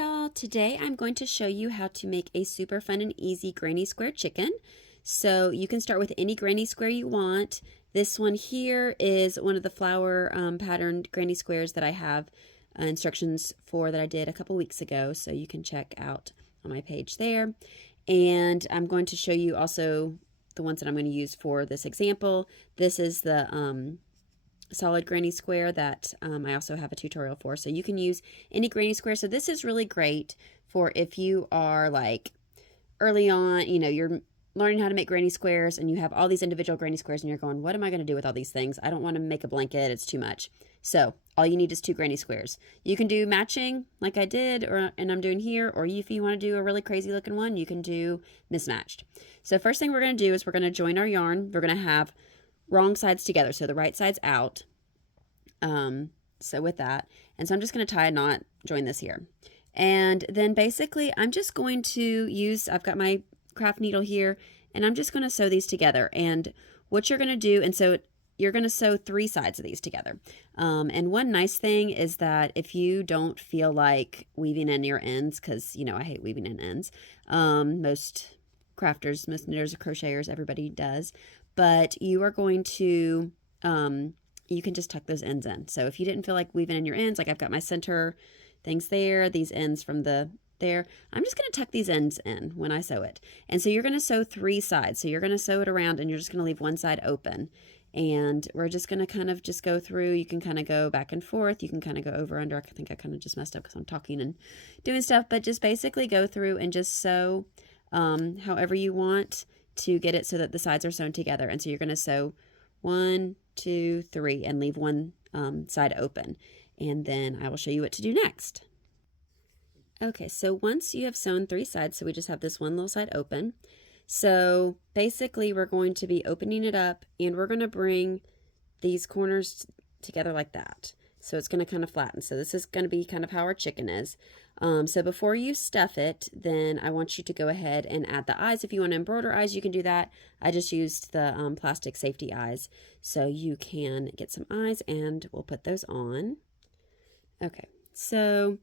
y'all, today I'm going to show you how to make a super fun and easy granny square chicken. So you can start with any granny square you want. This one here is one of the flower patterned granny squares that I have instructions for that I did a couple weeks ago, so you can check out on my page there. And I'm going to show you also the ones that I'm going to use for this example. This is the solid granny square that I also have a tutorial for, so you can use any granny square. So this is really great for if you are like early on, you know, you're learning how to make granny squares and you have all these individual granny squares and you're going, what am I going to do with all these things? I don't want to make a blanket, it's too much. So all you need is 2 granny squares. You can do matching like I did and I'm doing here, or if you want to do a really crazy looking one, you can do mismatched. So first thing we're going to do is we're going to join our yarn. We're going to have wrong sides together, so the right side's out. So with that, and so I'm just going to tie a knot, join this here, and then basically I'm just going to use, I've got my craft needle here, and I'm just going to sew these together. And what you're going to do, and so you're going to sew 3 sides of these together. And one nice thing is that if you don't feel like weaving in your ends, because you know I hate weaving in ends, most crafters, most knitters, crocheters, everybody does. But you are going to, you can just tuck those ends in. So if you didn't feel like weaving in your ends, like I've got my center things there, these ends from the there, I'm just going to tuck these ends in when I sew it. And so you're going to sew 3 sides. So you're going to sew it around and you're just going to leave one side open. And we're just going to kind of just go through. You can kind of go back and forth. You can kind of go over, under. I think I kind of just messed up because I'm talking and doing stuff. But just basically go through and just sew however you want to get it so that the sides are sewn together. And so you're going to sew 1, 2, 3 and leave one side open, and then I will show you what to do next. Okay, so once you have sewn 3 sides, so we just have this one little side open, so basically we're going to be opening it up and we're going to bring these corners together like that. So it's going to kind of flatten. So this is going to be kind of how our chicken is. So before you stuff it, then I want you to go ahead and add the eyes. If you want to embroider eyes, you can do that. I just used the plastic safety eyes. So you can get some eyes and we'll put those on. Okay, so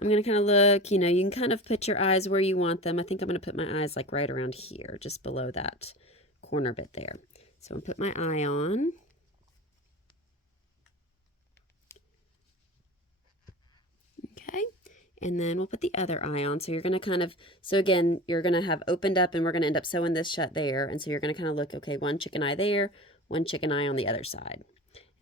I'm going to kind of look, you know, you can kind of put your eyes where you want them. I think I'm going to put my eyes like right around here, just below that corner bit there. So I'm going to put my eye on. Okay, and then we'll put the other eye on. So you're going to kind of, so again, you're going to have opened up and we're going to end up sewing this shut there. And so you're going to kind of look, okay, one chicken eye there, one chicken eye on the other side.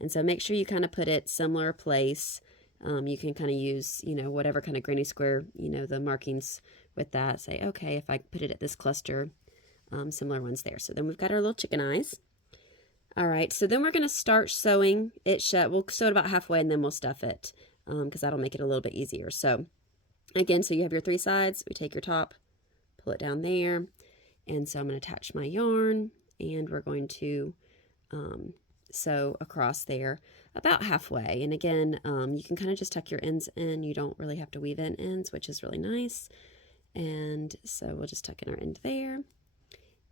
And so make sure you kind of put it similar place. You can kind of use, you know, whatever kind of granny square, you know, the markings with that. Say, okay, if I put it at this cluster, similar ones there. So then we've got our little chicken eyes. All right, so then we're going to start sewing it shut. We'll sew it about halfway and then we'll stuff it because that'll make it a little bit easier. So again, so you have your 3 sides. We take your top, pull it down there. And so I'm going to attach my yarn and we're going to sew across there about halfway. And again, you can kind of just tuck your ends in. You don't really have to weave in ends, which is really nice. And so we'll just tuck in our end there.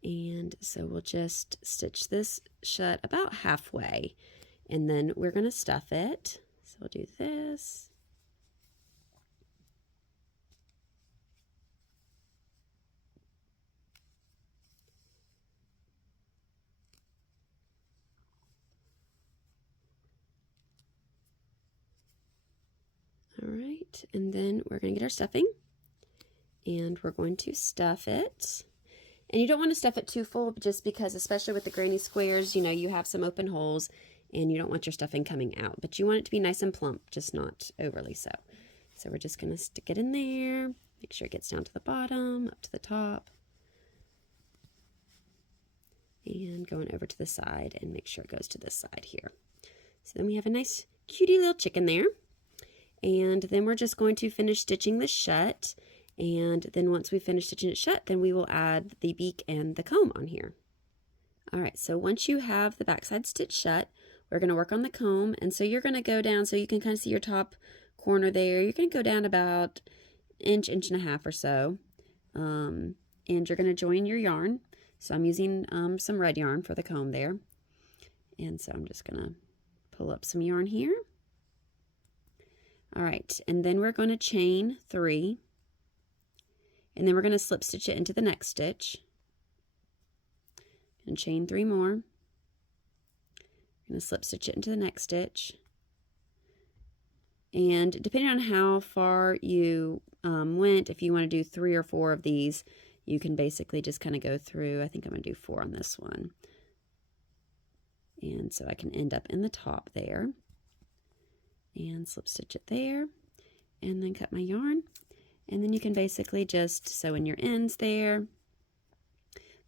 And so we'll just stitch this shut about halfway. And then we're going to stuff it. So we'll do this. All right, and then we're going to get our stuffing and we're going to stuff it. And you don't want to stuff it too full just because, especially with the granny squares, you know, you have some open holes and you don't want your stuffing coming out, but you want it to be nice and plump, just not overly so. So we're just going to stick it in there, make sure it gets down to the bottom, up to the top, and going over to the side and make sure it goes to this side here. So then we have a nice cutie little chicken there. And then we're just going to finish stitching this shut. And then once we finish stitching it shut, then we will add the beak and the comb on here. All right, so once you have the backside stitch shut, we're going to work on the comb. And so you're going to go down, so you can kind of see your top corner there. You're going to go down about inch, inch and a half or so. And you're going to join your yarn. So I'm using some red yarn for the comb there. And so I'm just going to pull up some yarn here. All right, and then we're going to chain 3, and then we're going to slip stitch it into the next stitch, and chain 3 more. I'm going to slip stitch it into the next stitch, and depending on how far you went, if you want to do 3 or 4 of these, you can basically just kind of go through. I think I'm going to do 4 on this one, and so I can end up in the top there, and slip stitch it there, and then cut my yarn, and then you can basically just sew in your ends there,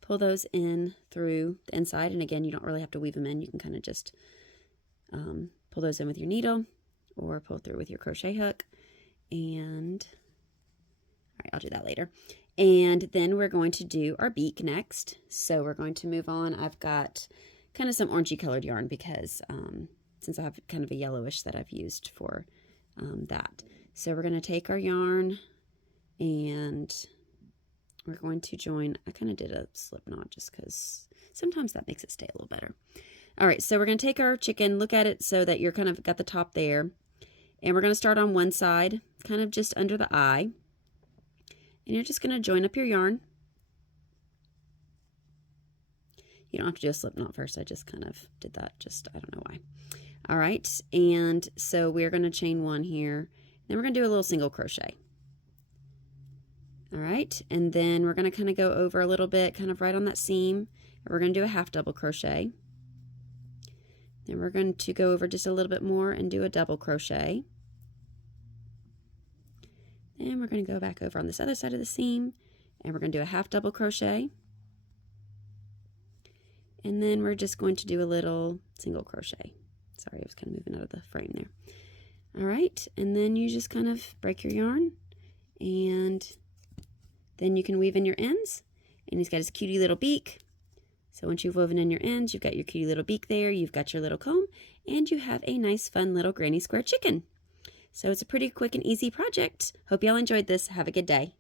pull those in through the inside, and again, you don't really have to weave them in. You can kind of just pull those in with your needle or pull through with your crochet hook. And all right, I'll do that later. And then we're going to do our beak next. So we're going to move on. I've got kind of some orangey colored yarn because since I have kind of a yellowish that I've used for that. So we're going to take our yarn and we're going to join. I kind of did a slip knot just because sometimes that makes it stay a little better. All right, so we're going to take our chicken, look at it so that you're kind of got the top there. And we're going to start on one side, kind of just under the eye. And you're just going to join up your yarn. You don't have to do a slip knot first. I just kind of did that. I don't know why. All right, and so we're going to chain 1 here. Then we're going to do a little single crochet. All right, and then we're going to kind of go over a little bit, kind of right on that seam. And we're going to do a half double crochet. Then we're going to go over just a little bit more and do a double crochet. Then we're going to go back over on this other side of the seam, and we're going to do a half double crochet. And then we're just going to do a little single crochet. Sorry, I was kind of moving out of the frame there. All right, and then you just kind of break your yarn, and then you can weave in your ends. And he's got his cutie little beak. So once you've woven in your ends, you've got your cutie little beak there, you've got your little comb, and you have a nice, fun little granny square chicken. So it's a pretty quick and easy project. Hope y'all enjoyed this. Have a good day.